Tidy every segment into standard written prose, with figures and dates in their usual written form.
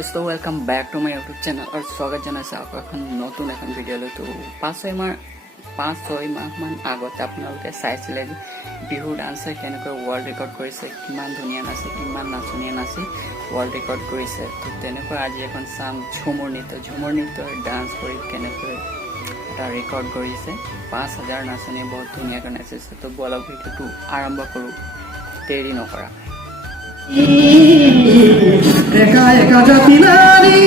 दोस्तों welcome back to my YouTube channel और स्वागत জানাইছো এখন নতুন এখন ভিডিঅ'লৈ। তো 5-6 মাহমান আগতে আপোনালোকে চাইছিলে বিহু ডান্সে কেনেকৈ ৱৰ্ল্ড ৰেকৰ্ড কৰিছে, কিমান ধুনীয়া নাচে, কিমান নাচনীয়া নাচি ৱৰ্ল্ড ৰেকৰ্ড কৰিছে। তো তেনেকৈ আজি এখন চাম ঝুমুৰ নৃত্য ডান্স কৰি কেনেকৈ এটা ৰেকৰ্ড কৰিছে। 5000 নাচনীয়ে বহুত ধুনীয়াকৈ নাচিছে। তো বলক ভিডিঅ'টো আৰম্ভ কৰোঁ, দেৰি নকৰা। একা একা জাতি নারী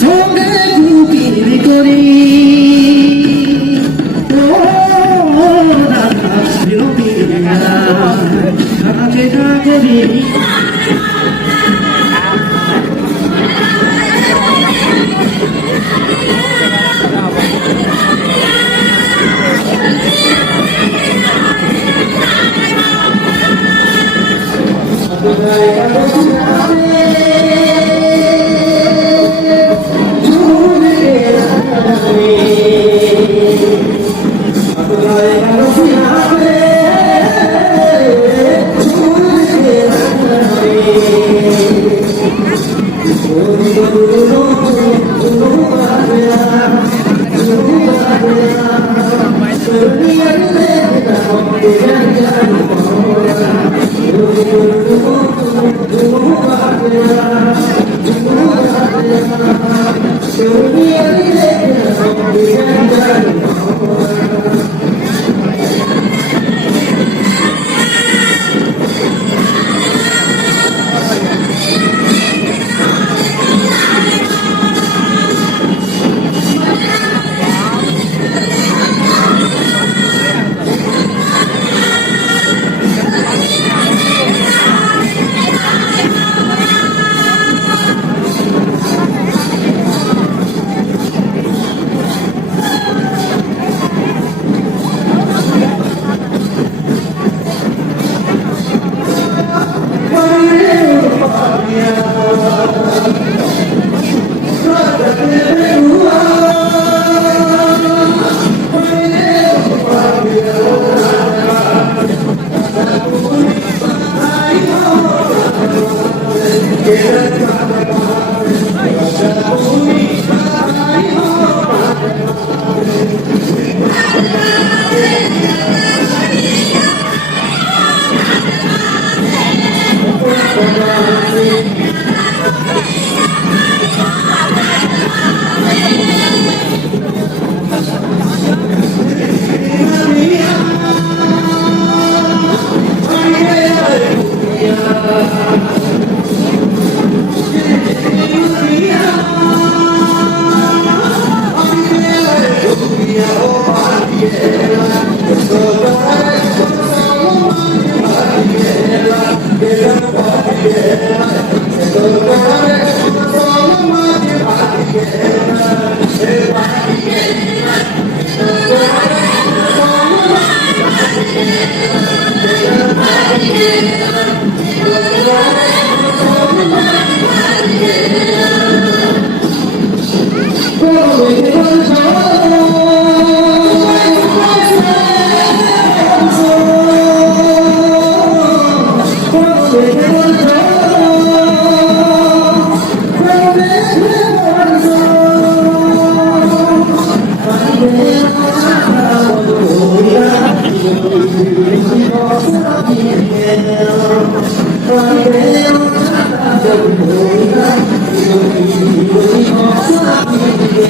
সঙ্গে কুটির করি করি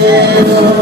Yeah.